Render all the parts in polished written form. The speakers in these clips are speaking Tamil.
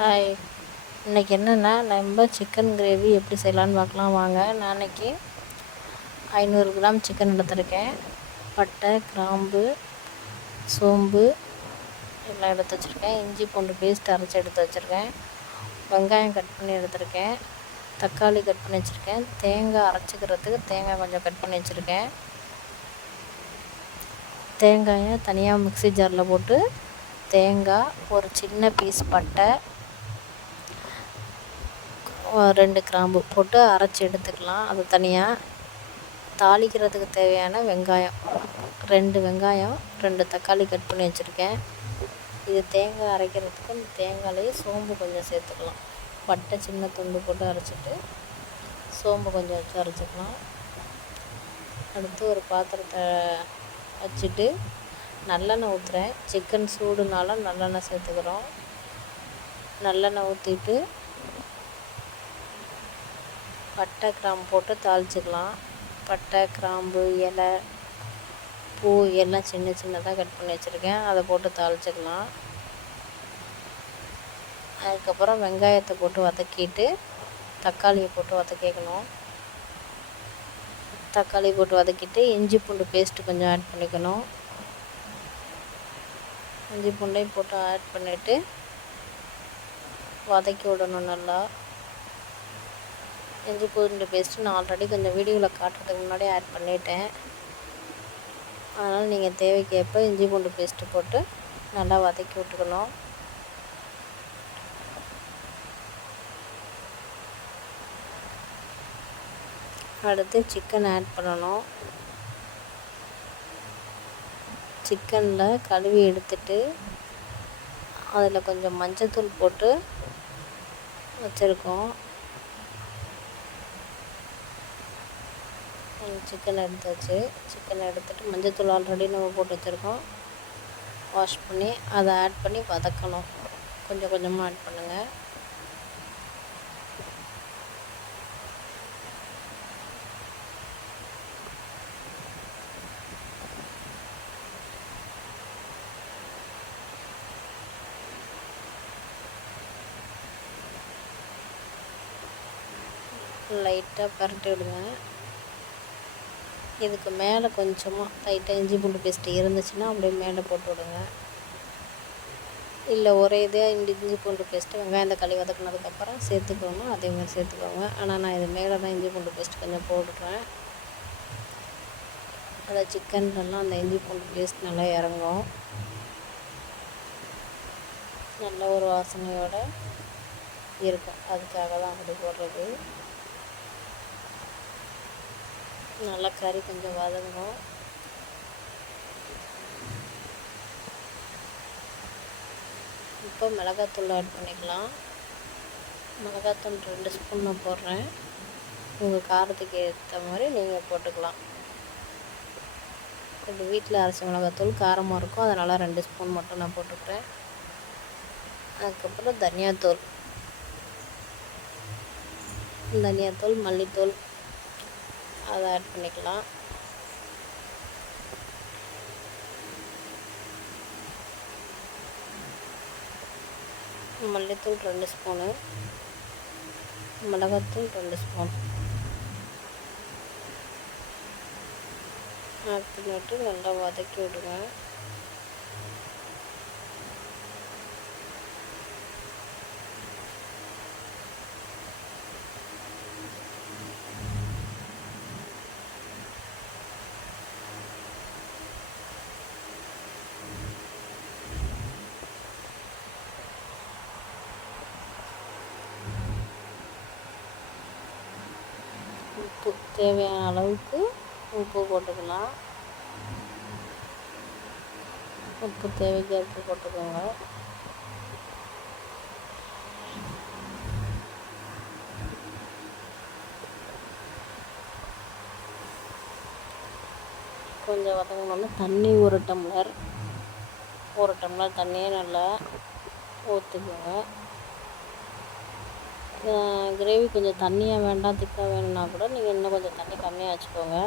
ஹாய். இன்றைக்கி என்னென்னா நம்ம சிக்கன் கிரேவி எப்படி செய்யலான்னு பார்க்கலாம் வாங்க. நான் இன்றைக்கி 500 கிராம் சிக்கன் எடுத்துருக்கேன். பட்டை, கிராம்பு, சோம்பு எல்லாம் எடுத்து வச்சுருக்கேன். இஞ்சி பூண்டு பேஸ்ட் அரைச்சி எடுத்து வச்சுருக்கேன். வெங்காயம் கட் பண்ணி எடுத்துருக்கேன். தக்காளி கட் பண்ணி வச்சுருக்கேன். தேங்காய் அரைச்சிக்கிறதுக்கு தேங்காய் கொஞ்சம் கட் பண்ணி வச்சுருக்கேன். தேங்காயை தனியாக மிக்ஸி ஜாரில் போட்டு தேங்காய், ஒரு சின்ன பீஸ் பட்டை, 2 கிராம்பு போட்டு அரைச்சி எடுத்துக்கலாம். அது தனியாக. தாளிக்கிறதுக்கு தேவையான வெங்காயம் 2 வெங்காயம், 2 தக்காளி கட் பண்ணி வச்சுருக்கேன். இது தேங்காய் அரைக்கிறதுக்கு இந்த தேங்காயிலேயே சோம்பு கொஞ்சம் சேர்த்துக்கலாம். பட்டை சின்ன துண்டு போட்டு அரைச்சிட்டு சோம்பு கொஞ்சம் வச்சு அரைச்சிக்கலாம். அடுத்து ஒரு பாத்திரத்தை வச்சுட்டு நல்லெண்ணெய் ஊற்றுறேன். சிக்கன் சூடுனால நல்லெண்ணெய் சேர்த்துக்கிறோம். நல்லெண்ணெய் ஊற்றிட்டு பட்டை, கிராம்பு போட்டு தாளிச்சிக்கலாம். பட்டை, கிராம்பு, இலை, பூ எல்லாம் சின்ன சின்னதாக கட் பண்ணி வச்சுருக்கேன். அதை போட்டு தாளிச்சிக்கலாம். அதுக்கப்புறம் வெங்காயத்தை போட்டு வதக்கிட்டு தக்காளியை போட்டு வதக்கிக்கணும். தக்காளி போட்டு வதக்கிட்டு இஞ்சி பூண்டு பேஸ்ட்டு கொஞ்சம் ஆட் பண்ணிக்கணும். இஞ்சி பூண்டையும் போட்டு ஆட் பண்ணிவிட்டு வதக்கி விடணும் நல்லா. இஞ்சி பூண்டு பேஸ்ட்டு நான் ஆல்ரெடி கொஞ்சம் வீடியோவில் காட்டுறதுக்கு முன்னாடி ஆட் பண்ணிட்டேன். அதனால் நீங்கள் தேவைக்கேற்ப இஞ்சி பூண்டு பேஸ்ட்டு போட்டு நல்லா வதக்கி விட்டுக்கணும். அடுத்து சிக்கன் ஆட் பண்ணணும். சிக்கனில் கழுவி எடுத்துட்டு அதில் கொஞ்சம் மஞ்சத்தூள் போட்டு வச்சுருக்கோம். சிக்கன் எடுத்தாச்சு. சிக்கனை எடுத்துகிட்டு மஞ்சத்தூள் ஆல்ரெடி நம்ம போட்டு வச்சுருக்கோம். வாஷ் பண்ணி அதை ஆட் பண்ணி வதக்கணும். கொஞ்சம் கொஞ்சமாக ஆட் பண்ணுங்கள். லைட்டாக பரட்டி விடுங்க. இதுக்கு மேலே கொஞ்சமாக லைட்டாக இஞ்சி பூண்டு பேஸ்ட்டு இருந்துச்சுன்னா அப்படியே மேலே போட்டு விடுங்க. இல்லை ஒரே இதாக இஞ்சி பூண்டு பேஸ்ட்டு வெங்காயம் தக்காளி வதக்குனதுக்கப்புறம் சேர்த்துக்கோங்க. அதேமாதிரி சேர்த்துக்கோங்க. ஆனால் நான் இது மேலே தான் இஞ்சி பூண்டு பேஸ்ட் கொஞ்சம் போடுறேன். அதை சிக்கன்லாம் அந்த இஞ்சி பூண்டு பேஸ்ட் நல்லா இறங்கும். நல்ல ஒரு வாசனையோடு இருக்கும். அதுக்காக தான் அப்படி போடுறது. நல்லா கறி கொஞ்சம் வதங்கும். இப்போ மிளகாத்தூள் ஆட் பண்ணிக்கலாம். மிளகாத்தூள் 2 ஸ்பூன் நான் போடுறேன். உங்கள் காரத்துக்கு ஏற்ற மாதிரி நீங்கள் போட்டுக்கலாம். இது வீட்டில் அரைச்ச மிளகாத்தூள் காரமாக இருக்கும். அதனால் 2 ஸ்பூன் மட்டும் நான் போட்டுக்கிறேன். அதுக்கப்புறம் தனியாத்தூள், மல்லித்தூள் அதை ஆட் பண்ணிக்கலாம். மல்லித்தூள் 2 ஸ்பூனு, மிளகாத்தூள் 2 ஸ்பூன் ஆட் பண்ணிவிட்டு நல்லா வதக்கி விடுங்க. உப்பு தேவையான அளவுக்கு உப்பு போட்டுக்கலாம். உப்பு தேவைக்கு உப்பு போட்டுக்கோங்க. கொஞ்சம் வதங்கினோன்னா தண்ணி ஒரு டம்ளர் தண்ணியை நல்லா ஊற்றிக்கோங்க. கிரேவி கொஞ்சம் தண்ணியாக வேண்டாம், திக்காக வேணும்னா கூட நீங்கள் இன்னும் கொஞ்சம் தண்ணி கம்மியாக வச்சுக்கோங்க.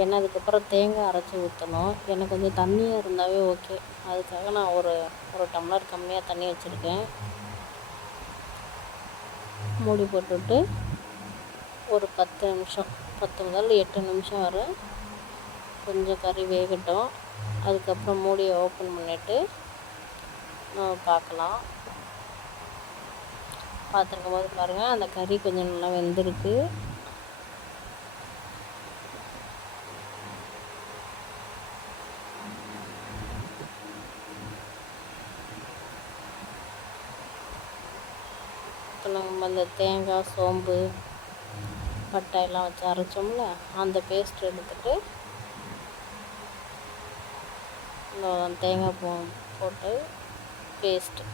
ஏன்னா அதுக்கப்புறம் தேங்காய் அரைச்சி ஊற்றணும். எனக்கு கொஞ்சம் தண்ணியாக இருந்தாவே ஓகே. அதுக்காக நான் ஒரு டம்ளர் கம்மியாக தண்ணி வச்சுருக்கேன். மூடி போட்டுவிட்டு ஒரு 10 நிமிஷம் 10 முதல் 8 நிமிஷம் வரை கொஞ்சம் கறி வேகட்டும். அதுக்கப்புறம் மூடியை ஓப்பன் பண்ணிவிட்டு நம்ம பார்க்கலாம். பார்த்துருக்கும் போது பாருங்கள், அந்த கறி கொஞ்சம் நல்லா வெந்திருக்கு. இப்போ நம்ம அந்த தேங்காய், சோம்பு, பட்டை எல்லாம் வச்சு அரைச்சோம்ல, அந்த பேஸ்ட் எடுத்துகிட்டு இந்த தேங்காய் போட்டு பேஸ்ட்டு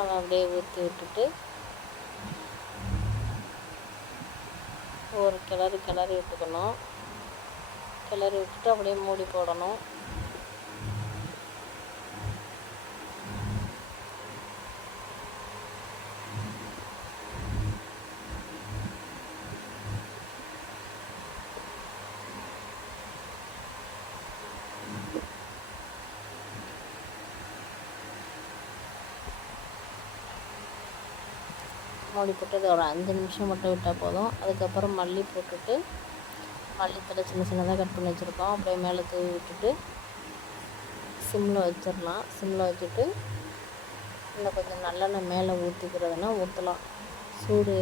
அதை அப்படியே ஊற்றி விட்டுட்டு ஒரு கிளறி விட்டுக்கணும். கிளறி விட்டுட்டு அப்படியே மூடி போடணும். மூடி போட்டு இது ஒரு 5 நிமிஷம் மட்டும் விட்டால் போதும். அதுக்கப்புறம் மல்லி போட்டுட்டு, மல்லித்தலை சின்ன சின்னதாக கட் பண்ணி வச்சுருக்கோம், அப்படியே மேலே தூவி விட்டுட்டு சிம்மில் வச்சிடலாம். சிம்மில் வச்சுட்டு இன்னும் கொஞ்சம் நல்லெண்ணெய் மேலே ஊற்றிக்கிறதுனா ஊற்றலாம். சூடு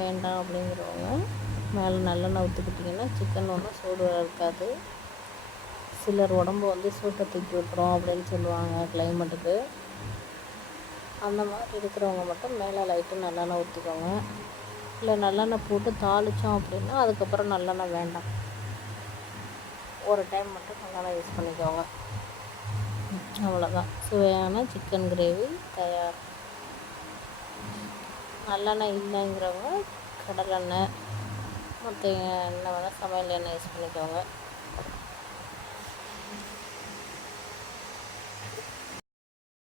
வேண்டாம் அப்படிங்கிறவங்க மேலே நல்லெண்ணெய் ஊற்றிக்கிட்டிங்கன்னா சிக்கன் ஒன்றும் சூடு இருக்காது. சிலர் உடம்பு வந்து சூட்டை தூக்கி விட்டுரும் அப்படின்னு சொல்லுவாங்க கிளைமேட்டுக்கு. அந்த மாதிரி இருக்கிறவங்க மட்டும் மேலே லைட்டு நல்லெண்ணெய் ஊற்றிக்கோங்க. இல்லை நல்லெண்ணெய் போட்டு தாளித்தோம் அப்படின்னா அதுக்கப்புறம் நல்லெண்ணெய் வேண்டாம். ஒரு டைம் மட்டும் நல்லெண்ணெய் யூஸ் பண்ணிக்கோங்க. அவ்வளோதான், சுவையான சிக்கன் கிரேவி தயார். நல்லெண்ணெய் இல்லைங்கிறவங்க கடலெண்ணெய், மற்ற எண்ணெய் வேணால் சமையல் எண்ணெய் யூஸ் பண்ணிக்கோங்க.